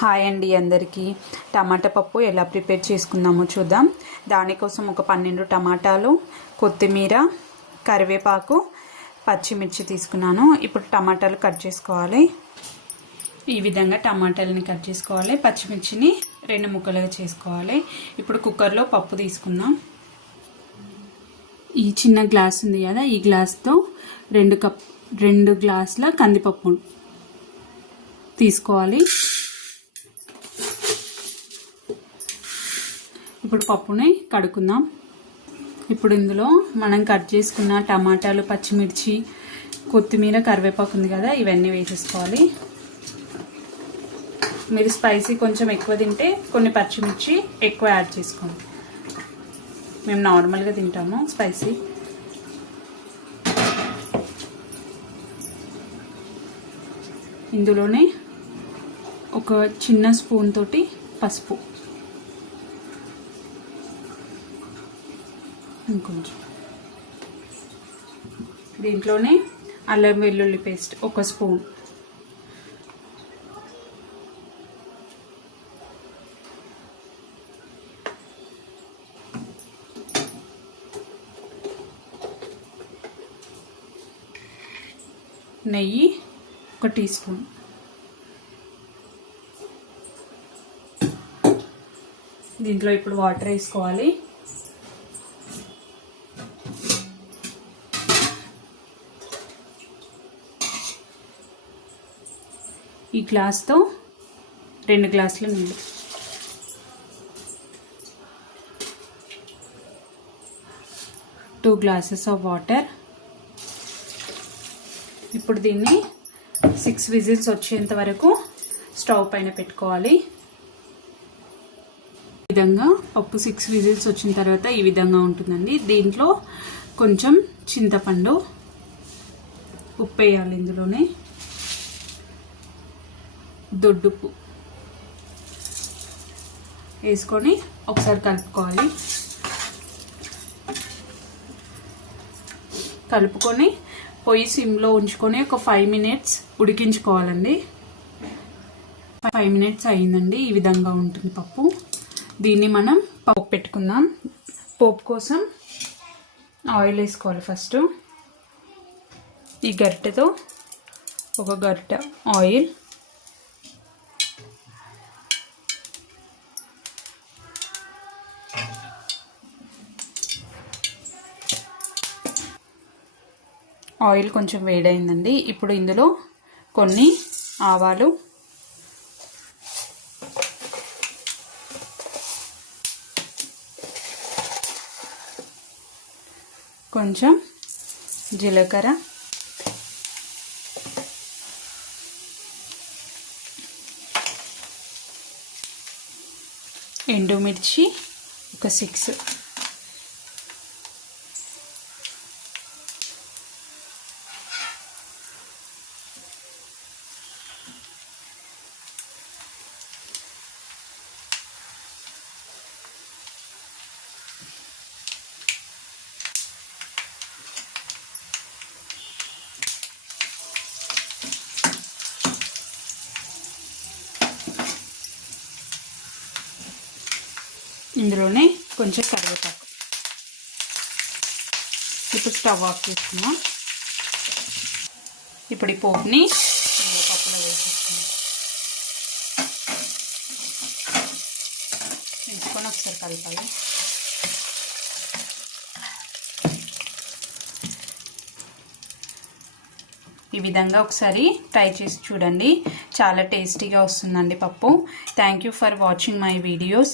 Hi అండి అందరికీ. టమాటా పప్పు ఎలా ప్రిపేర్ చేసుకుందామో చూద్దాం. దానికోసం ఒక పన్నెండు టమాటాలు కొత్తిమీర కరివేపాకు పచ్చిమిర్చి తీసుకున్నాను. ఇప్పుడు టమాటాలు కట్ చేసుకోవాలి. ఈ విధంగా టమాటాలని కట్ చేసుకోవాలి. పచ్చిమిర్చిని రెండు ముక్కలుగా చేసుకోవాలి. ఇప్పుడు కుక్కర్లో పప్పు తీసుకుందాం. ఈ చిన్న గ్లాస్ ఉంది కదా ఈ గ్లాస్తో రెండు కప్ రెండు గ్లాసుల కందిపప్పు తీసుకోవాలి. ఇప్పుడు పప్పుని కడుకుందాం ఇప్పుడు ఇందులో మనం కట్ చేసుకున్న టమాటాలు పచ్చిమిర్చి కొత్తిమీర కరివేపాకు ఉంది కదా ఇవన్నీ వేసేసుకోవాలి. మీరు స్పైసీ కొంచెం ఎక్కువ తింటే కొన్ని పచ్చిమిర్చి ఎక్కువ యాడ్ చేసుకోండి. మేము నార్మల్గా తింటాము స్పైసీ. ఇందులోనే ఒక చిన్న స్పూన్ తోటి పసుపు. ఇంకొంచెం. దీంట్లోనే అల్లం వెల్లుల్లి పేస్ట్ ఒక స్పూన్. నెయ్యి ఒక టీ స్పూన్. దీంట్లో ఇప్పుడు వాటర్ వేసుకోవాలి. ఈ గ్లాస్తో రెండు గ్లాసుల నీళ్ళు. Two glasses of water. ఇప్పుడు దీన్ని సిక్స్ విజిల్స్ వచ్చేంత వరకు స్టవ్ పైన పెట్టుకోవాలి. ఈ విధంగా పప్పు సిక్స్ విజిల్స్ వచ్చిన తర్వాత ఈ విధంగా ఉంటుందండి. దీంట్లో కొంచెం చింతపండు ఉప్పు వేయాలి ఇందులోనే. దొడ్డుప్పు వేసుకొని ఒకసారి కలుపుకోవాలి. కలుపుకొని పొయ్యి సిమ్లో ఉంచుకొని ఒక ఫైవ్ మినిట్స్ ఉడికించుకోవాలండి. ఫైవ్ మినిట్స్ అయిందండి ఈ విధంగా ఉంటుంది పప్పు. దీన్ని మనం పప్పు పెట్టుకుందాం. పోపు కోసం ఆయిల్ వేసుకోవాలి ఫస్ట్. ఈ గరిటెతో ఒక గరిట ఆయిల్ ఆయిల్ కొంచెం వేడైందండి. ఇప్పుడు ఇందులో కొన్ని ఆవాలు కొంచెం జీలకర్ర ఎండుమిర్చి ఒక సిక్స్ ఇందులోనే కొంచెం కరివేపాకు. ఇప్పుడు స్టవ్ ఆఫ్ చేసుకున్నాం ఇప్పుడు ఈ పోపుని పప్పులో వేసేసుకుందాం వేసుకొని ఒకసారి కలపాలి. ఈ విధంగా ఒకసారి ట్రై చేసి చూడండి. చాలా టేస్టీగా వస్తుందండి పప్పు. Thank you for watching my videos